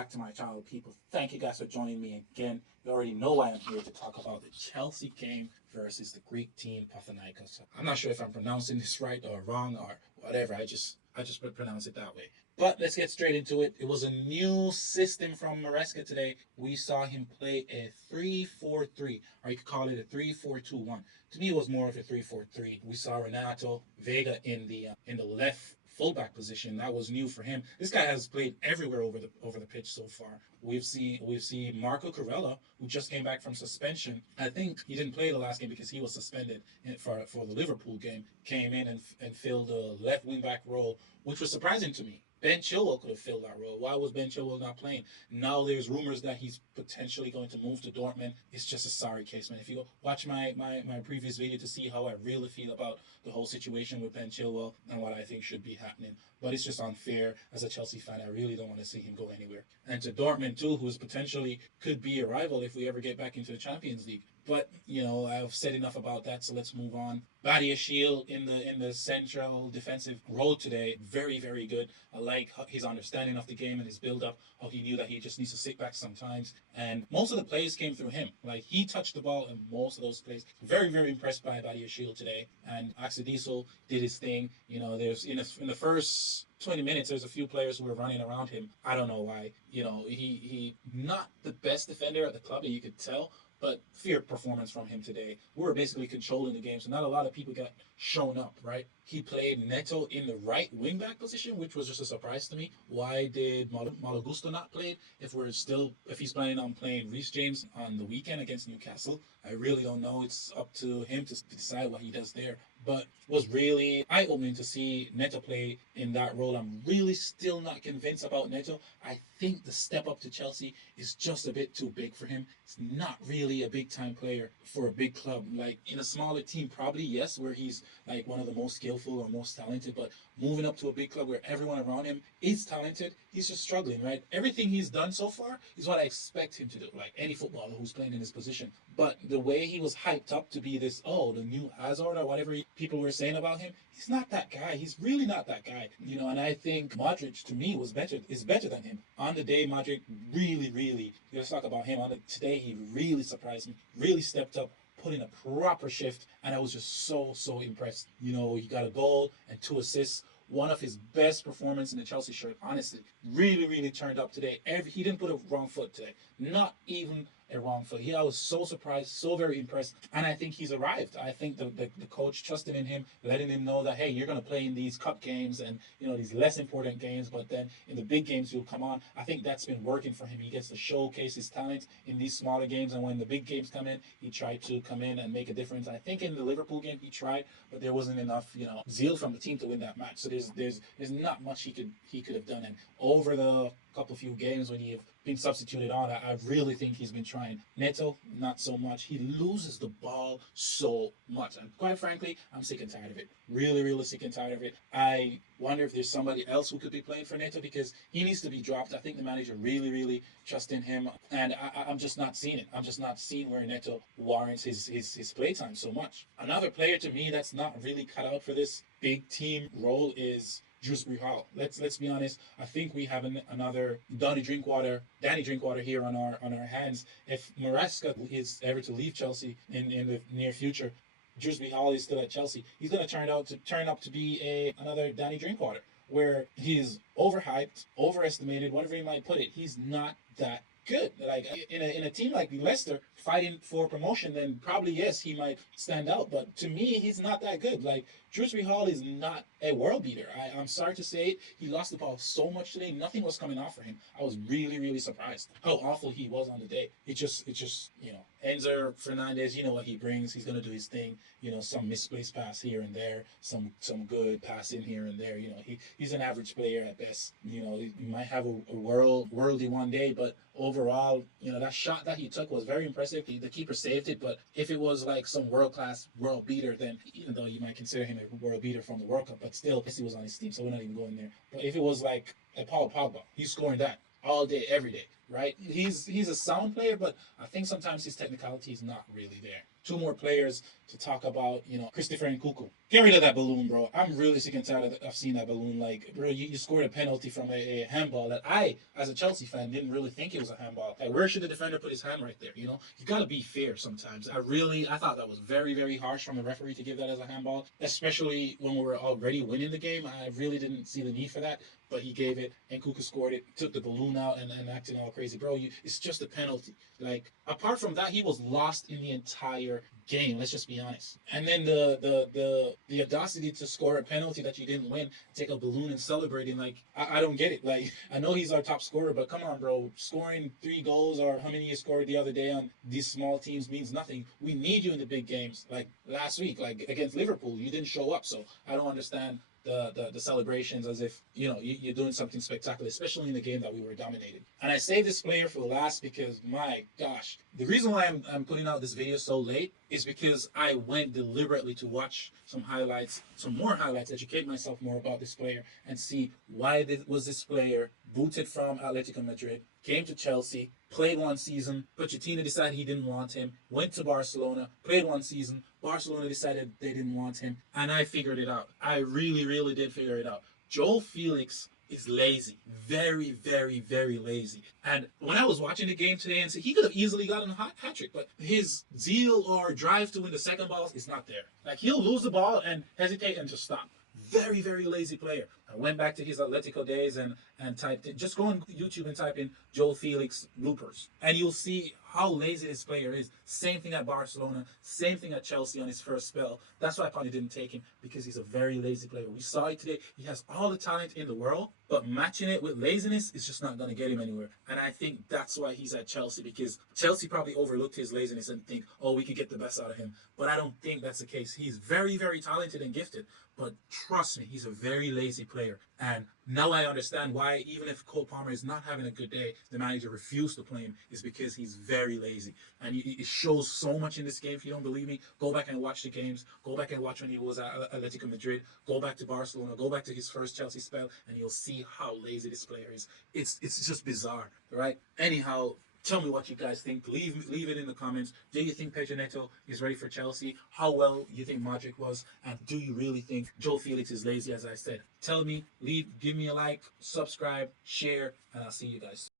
back to my channel, people. Thank you guys for joining me again. You already know why I'm here to talk about the Chelsea game versus the Greek team Panathinaikos. I'm not sure if I'm pronouncing this right or wrong or whatever. I just pronounce it that way. But let's get straight into it. It was a new system from Maresca today. We saw him play a 3-4-3, or you could call it a 3-4-2-1. To me, it was more of a 3-4-3. We saw Renato Vega in the left fullback position. That was new for him. This guy has played everywhere over the pitch so far. We've seen Marco Corella, who just came back from suspension. I think he didn't play the last game because he was suspended for the Liverpool game. Came in and filled the left wing back role, which was surprising to me. Ben Chilwell could have filled that role. Why was Ben Chilwell not playing? Now there's rumors that he's potentially going to move to Dortmund. It's just a sorry case, man. If you go watch my previous video to see how I really feel about the whole situation with Ben Chilwell and what I think should be happening. But it's just unfair. As a Chelsea fan, I really don't want to see him go anywhere. And to Dortmund too, who's potentially could be a rival if we ever get back into the Champions League. But I've said enough about that, so let's move on. Badia Shield in the central defensive role today, very very good. I like his understanding of the game and his build up. How he knew that he just needs to sit back sometimes, and most of the plays came through him. Like he touched the ball in most of those plays. Very very impressed by Badia Shield today, and Axel Diesel did his thing. There's in the first 20 minutes, there's a few players who were running around him. I don't know why. He not the best defender at the club, and you could tell. But fear performance from him today. We were basically controlling the game, so not a lot of people got shown up, right? He played Neto in the right wingback position, which was just a surprise to me. Why did Malagusto not play? If he's planning on playing Reece James on the weekend against Newcastle, I really don't know. It's up to him to decide what he does there. But it was really eye-opening to see Neto play in that role. I'm really still not convinced about Neto. I think the step up to Chelsea is just a bit too big for him. He's not really a big-time player for a big club. Like in a smaller team, probably yes, where he's like one of the most skillful or most talented. But moving up to a big club where everyone around him is talented, he's just struggling, right? Everything he's done so far is what I expect him to do, like any footballer who's playing in his position. But the way he was hyped up to be this, the new Hazard or whatever people were saying about him, he's not that guy. He's really not that guy. And I think Modric, to me, is better than him. On the day, Modric really, let's talk about him. Today, he really surprised me, really stepped up, put in a proper shift, and I was just so impressed. He got a goal and 2 assists. One of his best performance in the Chelsea shirt, honestly. Really turned up today. He didn't put a wrong foot today. Not even a wrong foot. I was so surprised, so very impressed, and I think he's arrived. I think the coach trusted in him, letting him know that, hey, you're going to play in these cup games and these less important games, but then in the big games you'll come on. I think that's been working for him. He gets to showcase his talent in these smaller games, and when the big games come in, he tried to come in and make a difference. I think in the Liverpool game he tried, but there wasn't enough zeal from the team to win that match. So there's not much he could have done. And over the couple few games when he's been substituted on, I really think he's been trying. Neto, not so much. He loses the ball so much, and quite frankly, I'm sick and tired of it. Really sick and tired of it. I wonder if there's somebody else who could be playing for Neto, because he needs to be dropped. I think the manager really trusts in him, and I'm just not seeing it. I'm just not seeing where Neto warrants his play time so much. Another player to me that's not really cut out for this big team role is Dewsbury Hall. Let's be honest. I think we have another Danny Drinkwater here on our hands. If Maresca is ever to leave Chelsea in the near future, Dewsbury Hall is still at Chelsea. He's going to turn up to be another Danny Drinkwater, where he's overhyped, overestimated, whatever you might put it. He's not that good. Like in a team like Leicester fighting for promotion, then probably yes, he might stand out. But to me, he's not that good. Like Dewsbury Hall is not a world beater. I'm sorry to say it. He lost the ball so much today. Nothing was coming off for him. I was really surprised how awful he was on the day. It just Enzo Fernandez, what he brings. He's gonna do his thing. Some misplaced pass here and there, some good pass in here and there. He's an average player at best. He might have a worldy one day, but overall, that shot that he took was very impressive. The keeper saved it, but if it was like some world-class world beater, then even though you might consider him a world beater from the World Cup, but still, Messi was on his team, so we're not even going there. But if it was like a Paul Pogba, he's scoring that all day, every day, right? He's a sound player, but I think sometimes his technicality is not really there. two more players to talk about, Christopher and Kuku. Get rid of that balloon, bro. I'm really sick and tired of seeing that balloon. Like, bro, you scored a penalty from a handball that I, as a Chelsea fan, didn't really think it was a handball. Like, where should the defender put his hand right there? You gotta be fair sometimes. I thought that was very, very harsh from the referee to give that as a handball, especially when we were already winning the game. I really didn't see the need for that, but he gave it, and Kuka scored it, took the balloon out, and acting all crazy, bro. It's just a penalty. Like, apart from that, he was lost in the entire game. Let's just be honest. And then the audacity to score a penalty that you didn't win, take a balloon and celebrating. Like, I don't get it. Like, I know he's our top scorer, but come on, bro. Scoring 3 goals or how many you scored the other day on these small teams means nothing. We need you in the big games. Like last week, like against Liverpool, you didn't show up. So I don't understand the celebrations as if you're doing something spectacular, especially in the game that we were dominated. And I saved this player for last because, my gosh, the reason why I'm putting out this video so late is because I went deliberately to watch some highlights, some more highlights, educate myself more about this player, and see why was this player booted from Atletico Madrid, came to Chelsea, played 1 season, Pochettino decided he didn't want him, went to Barcelona, played 1 season, Barcelona decided they didn't want him, and I figured it out. I really, really did figure it out. Joel Felix is lazy. Very, very, very lazy. And when I was watching the game today, and he could have easily gotten a hat trick, but his zeal or drive to win the second ball is not there. Like, he'll lose the ball and hesitate and just stop. Very, very lazy player. I went back to his Atletico days and typed in, just go on YouTube and type in Joel Felix bloopers, and you'll see how lazy this player is. Same thing at Barcelona, same thing at Chelsea on his first spell. That's why I probably didn't take him, because he's a very lazy player. We saw it today. He has all the talent in the world, but matching it with laziness is just not going to get him anywhere. And I think that's why he's at Chelsea, because Chelsea probably overlooked his laziness and think, oh, we could get the best out of him. But I don't think that's the case. He's very, very talented and gifted, but trust me, he's a very lazy player. And now I understand why, even if Cole Palmer is not having a good day, the manager refused to play him, is because he's very lazy. And it shows so much in this game. If you don't believe me, go back and watch the games. Go back and watch when he was at Atletico Madrid. Go back to Barcelona. Go back to his first Chelsea spell, and you'll see how lazy this player is. It's just bizarre, right? Anyhow, tell me what you guys think. Leave it in the comments. Do you think Pedro Neto is ready for Chelsea? How well you think Modric was? And do you really think Joe Felix is lazy, as I said? Tell me. Give me a like, subscribe, share, and I'll see you guys.